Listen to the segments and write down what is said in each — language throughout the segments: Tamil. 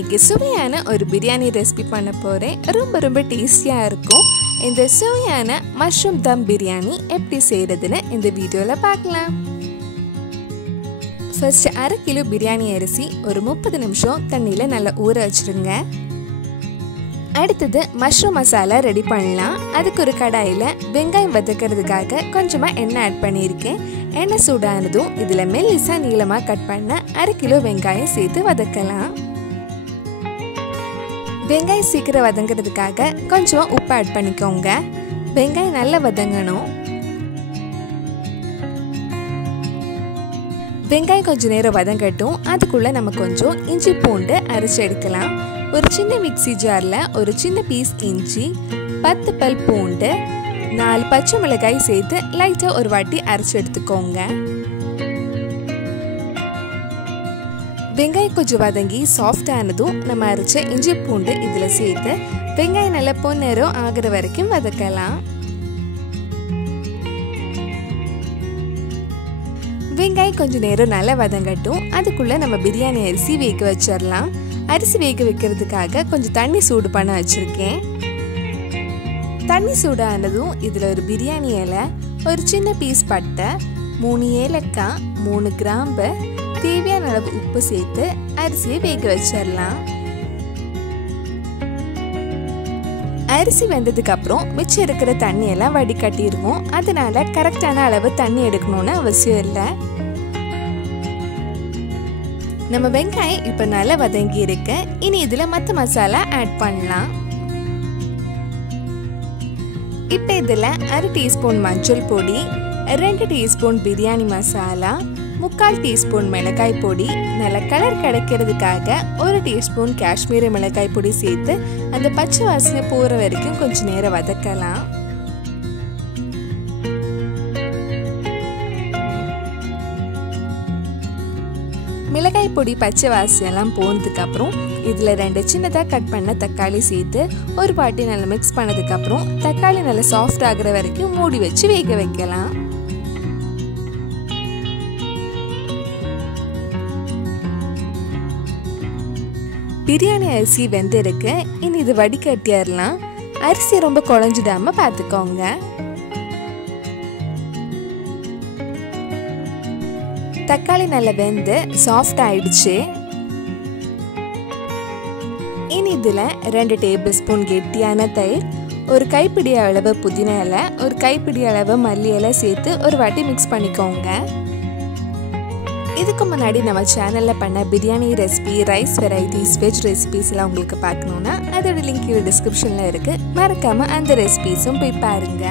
இன்னைக்கு சுவையான ஒரு பிரியாணி ரெசிபி பண்ண போறேன். ரொம்ப டேஸ்டியா இருக்கும். இந்த சுவையான மஷ்ரூம் தம் பிரியாணி எப்படி செய்யறதுன்னு இந்த வீடியோல பார்க்கலாம். ஃபர்ஸ்ட் 1/2 கிலோ பிரியாணி அரிசி ஒரு 30 நிமிஷம் தண்ணியில நல்லா ஊற வச்சிருங்க. அடுத்தது மஷ்ரூம் மசாலா ரெடி பண்ணலாம். அதுக்கு ஒரு கடாயில வெங்காயம் வதக்கிறதுக்காக கொஞ்சமா எண்ணெய் ஆட் பண்ணியிருக்கேன். எண்ணெய் சூடானதும் இதுல மெல்லிசா நீளமா கட் பண்ண 1/2 கிலோ வெங்காயம் சேர்த்து வதக்கலாம். வெங்காயம் சீக்கிரம் வதங்கிறதுக்காக கொஞ்சமா உப்பு ஆட் பண்ணிக்கோங்க. வெங்காயம் நல்லா வதங்கணும். வெங்காயம் கொஞ்சம் நேரம் வதங்கட்டும். அதுக்குள்ள நம்ம கொஞ்சம் இஞ்சி பூண்டு அரைச்சு எடுக்கலாம். ஒரு சின்ன மிக்ஸி ஜார்ல ஒரு சின்ன பீஸ் இஞ்சி, 10 பல் பூண்டு, 4 பச்சை மிளகாய் சேர்த்து லைட்டா ஒரு வாட்டி அரைச்சு எடுத்துக்கோங்க. வெங்காயம் கொஞ்சம் வதங்கி சாஃப்ட் ஆனதும் நம்ம அரைச்ச இஞ்சி பூண்டு இதுல சேர்த்து வெங்காயம் நல்லா பொன்னிறம் ஆகிற வரைக்கும் வதக்கலாம். வெங்காயம் கொஞ்சம் நேரம் நல்லா வதங்கட்டும். அதுக்குள்ள நம்ம பிரியாணி அரிசி வேக வச்சிடலாம். அரிசி வேக வைக்கிறதுக்காக கொஞ்சம் தண்ணி சூடு பண்ண வச்சிருக்கேன். தண்ணி சூடானதும் இதுல ஒரு பிரியாணி இலை, ஒரு சின்ன பீஸ் பட்டை, 3 ஏலக்காய், 3 கிராம்பு, தேவையான அளவு உப்பு சேர்த்து அரிசியை வேக வச்சிடலாம். அரிசி வெந்ததுக்கு அப்புறம் மிச்சம் இருக்கிற தண்ணி எல்லாம் வடிகட்டிடுவோம். அதனால கரெக்டான அளவு தண்ணி எடுக்கணும்னு அவசியம் இல்லை. நம்ம வெங்காயம் இப்ப நல்லா வதங்கி இருக்கு. இனி இதுல மத்த மசாலா ஆட் பண்ணலாம். இப்ப இதுல 1/2 டீஸ்பூன் மஞ்சள் பொடி, 2 டீஸ்பூன் பிரியாணி மசாலா, 3/4 டீஸ்பூன் மிளகாய் பொடி, நல்ல கலர் கிடைக்கிறதுக்காக 1 டீஸ்பூன் காஷ்மீரி மிளகாய் பொடி சேர்த்து அந்த பச்சை வாசனை போற வரைக்கும் கொஞ்சம் நேரம் வதக்கலாம். மிளகாய் பொடி பச்சை வாசனை எல்லாம் போனதுக்கு அப்புறம் இதுல 2 சின்னதா கட் பண்ண தக்காளி சேர்த்து ஒரு வாட்டி நல்லா மிக்ஸ் பண்ணதுக்கு அப்புறம் தக்காளி நல்லா சாஃப்ட் ஆகுற வரைக்கும் மூடி வச்சு வேக வைக்கலாம். பிரியாணி அரிசி வெந்திருக்கு. இனி இது வடிகட்டிடலாம். அரிசி ரொம்ப குழஞ்சிடாம பாத்துக்கோங்க. தக்காளி நல்லா வெந்து சாஃப்ட் ஆயிடுச்சு. இனி இதுல 2 டேபிள் ஸ்பூன் கெட்டியான தயிர், ஒரு கைப்பிடி அளவு புதினா இலை, ஒரு கைப்பிடி அளவு மல்லி இலை சேர்த்து ஒரு வாட்டி மிக்ஸ் பண்ணிக்கோங்க. இதுக்கு முன்னாடி நம்ம சேனல்ல பண்ண biryani recipe, rice varieties, veg recipes எல்லாம் உங்களுக்கு பார்க்கணும்னா அதோட லிங்க் கீழே டிஸ்கிரிப்ஷன்ல இருக்கு. மறக்காம அந்த ரெசிபிஸும் போய் பாருங்க.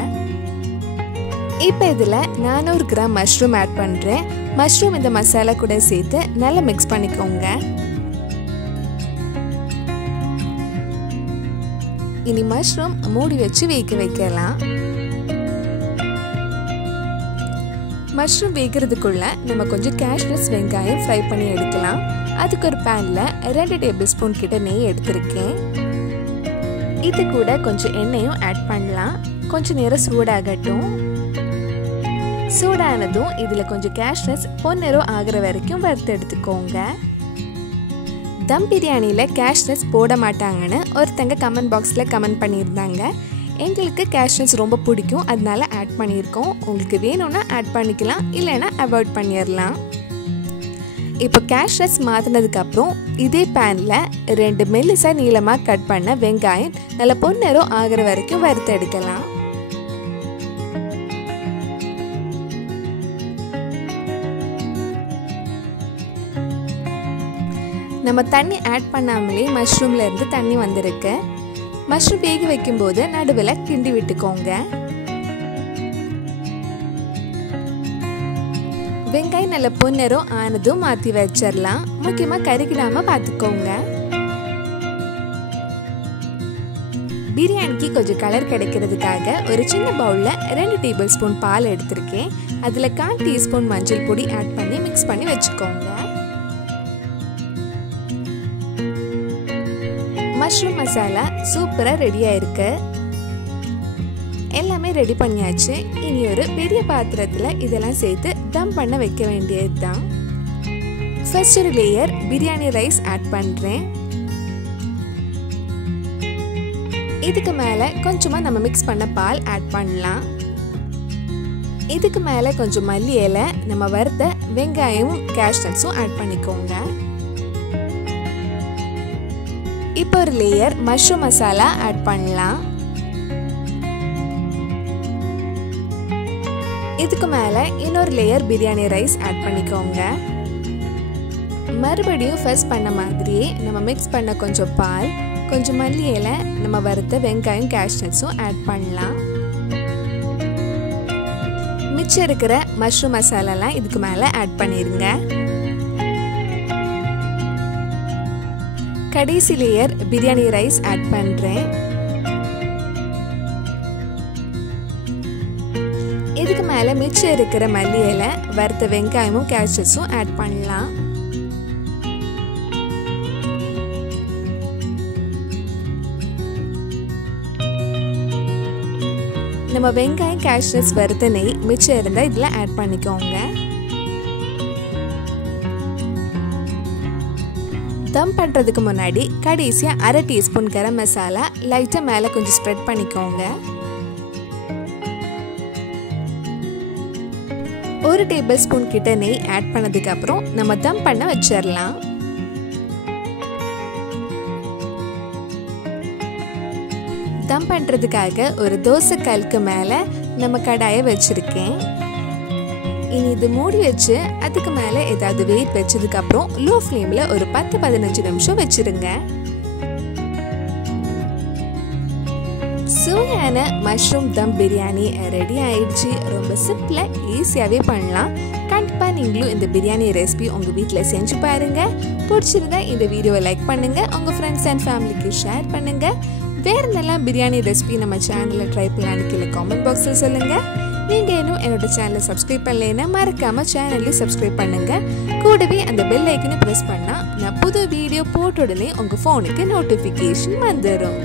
இப்போ இதுல 400 கிராம் மஷ்ரூம் ஆட் பண்றேன். மஷ்ரூம் இந்த மசாலா கூட சேர்த்து நல்லா மிக்ஸ் பண்ணிக்கோங்க. இனி மஷ்ரூம் மூடி வச்சு வேக வைக்கலாம். மஷ்ரூம் வேகிறதுக்குள்ள நம்ம கொஞ்சம் கேஷ்யூஸ் வெங்காயம் ஃப்ரை பண்ணி எடுக்கலாம். அதுக்கு ஒரு பேன்ல 2 டேபிள் ஸ்பூன் கிட்ட நெய் எடுத்திருக்கேன். இது கூட கொஞ்சம் எண்ணெயும் ஆட் பண்ணலாம். கொஞ்சம் நேரம் சூடாகட்டும். சூடானதும் இதுல கொஞ்சம் கேஷ்யூஸ் பொன்னிறம் ஆகிற வரைக்கும் வறுத்து எடுத்துக்கோங்க. தம் பிரியாணியில கேஷ்யூஸ் போட மாட்டாங்கன்னு ஒருத்தங்க கமெண்ட் பாக்ஸ்ல கமெண்ட் பண்ணியிருந்தாங்க. எங்களுக்கு கேஷ்யூஸ் ரொம்ப பிடிக்கும், அதனால ஆட் பண்ணியிருக்கோம். உங்களுக்கு வேணும்னா ஆட் பண்ணிக்கலாம், இல்லைன்னா அவாய்ட் பண்ணிடலாம். இப்போ கேஷ்யூஸ் மாற்றினதுக்கு அப்புறம் இதே பேன்ல 2 மெல்லிசா நீளமா கட் பண்ண வெங்காயம் நல்ல பொன்னிறம் ஆகிற வரைக்கும் வறுத்து எடுக்கலாம். நம்ம தண்ணி ஆட் பண்ணாமலே மஷ்ரூம்ல இருந்து தண்ணி வந்திருக்கு. மஷ்ரூம் வேக வைக்கும் போது நடுவில் கிண்டி விட்டுக்கோங்க. வெங்காயம் நல்ல பொன்னிறம் ஆனதும் மாத்தி வச்சிடலாம். முக்கியமா கருகிடாம பார்த்துக்கோங்க. பிரியாணிக்கு கொஞ்சம் கலர் கிடைக்கிறதுக்காக ஒரு சின்ன பவுல்ல 2 டேபிள் ஸ்பூன் பால் எடுத்திருக்கேன். அதுல 1/4 டீஸ்பூன் மஞ்சள் பொடி ஆட் பண்ணி மிக்ஸ் பண்ணி வச்சுக்கோங்க. மஷ்ரூம் மசாலா சூப்பரா ரெடியா இருக்கு. எல்லாமே ரெடி பண்ணியாச்சு. இனி ஒரு பெரிய பாத்திரத்துல இதெல்லாம் சேர்த்து தம் பண்ண வைக்க வேண்டியதுதான். ஃபர்ஸ்ட் ஒரு லேயர் பிரியாணி ரைஸ் ஆட் பண்றேன். இதுக்கு மேலே கொஞ்சமாக நம்ம மிக்ஸ் பண்ண பால் ஆட் பண்ணலாம். இதுக்கு மேலே கொஞ்சம் மல்லி இலை, நம்ம வறுத்த வெங்காயமும் கேஷ்நட்ஸும் ஆட் பண்ணிக்கோங்க. இப்போ ஒரு லேயர் மஷ்ரூம் மசாலா ஆட் பண்ணலாம். இதுக்கு மேலே இன்னொரு லேயர் பிரியாணி ரைஸ் ஆட் பண்ணிக்கோங்க. மறுபடியும் ஃபர்ஸ்ட் பண்ண மாதிரியே நம்ம மிக்ஸ் பண்ண கொஞ்சம் பால், கொஞ்சம் மல்லி இலை, நம்ம வறுத்த வெங்காயம் கேஷ்நட்ஸும் ஆட் பண்ணலாம். மிச்சம் இருக்கிற மஷ்ரூம் மசாலாலாம் இதுக்கு மேலே ஆட் பண்ணிடுங்க. கடைசி லேயர் பிரியாணி ரைஸ் ஆட் பண்ணுறேன். இதுக்கு மேலே மிச்சம் இருக்கிற மல்லி இலை, வறுத்த வெங்காயமும் கேஷ்நட்ஸும் ஆட் பண்ணலாம். நம்ம வெங்காயம் கேஷ்நட்ஸ் வறுத்த நெய் மிச்சம் இருந்தால் இதில் ஆட் பண்ணிக்கோங்க. தம் பண்ணுறதுக்கு முன்னாடி கடைசியாக அரை டீஸ்பூன் கரம் மசாலா லைட்டாக மேலே கொஞ்சம் ஸ்ப்ரெட் பண்ணிக்கோங்க. 1 டேபிள் ஸ்பூன் கிட்ட நெய் ஆட் பண்ணதுக்கப்புறம் நம்ம தம் பண்ண வச்சிடலாம். தம் பண்ணுறதுக்காக ஒரு தோசை கல்லுக்கு மேலே நம்ம கடாயை வச்சுருக்கேன். இனி இது மூடி வச்சு அதுக்கு மேலே ஏதாவது வெயிட் வச்சதுக்கப்புறம் லோ ஃப்ளேமில் ஒரு 10-15 நிமிஷம் வச்சுருங்க. சுவையான மஷ்ரூம் தம் பிரியாணி ரெடி ஆயிடுச்சு. ரொம்ப சிம்பிளாக ஈஸியாகவே பண்ணலாம். கண்டிப்பாக நீங்களும் இந்த பிரியாணி ரெசிபி உங்கள் வீட்டில் செஞ்சு பாருங்கள். பிடிச்சிருந்தா இந்த வீடியோவை லைக் பண்ணுங்கள், உங்கள் ஃப்ரெண்ட்ஸ் அண்ட் ஃபேமிலிக்கு ஷேர் பண்ணுங்கள். வேறு நல்லா பிரியாணி ரெசிபி நம்ம சேனலில் ட்ரை பண்ணலான்னு கீழே காமெண்ட் பாக்ஸில் சொல்லுங்கள். நீங்கள் இன்னும் என்னோட சேனலை சப்ஸ்கிரைப் பண்ணலைன்னா மறக்காமல் சேனலையும் சப்ஸ்கிரைப் பண்ணுங்கள். கூடவே அந்த பெல் ஐக்கனை ப்ரெஸ் பண்ணால் நான் புது வீடியோ போட்ட உடனே உங்கள் ஃபோனுக்கு நோட்டிஃபிகேஷன் வந்துடும்.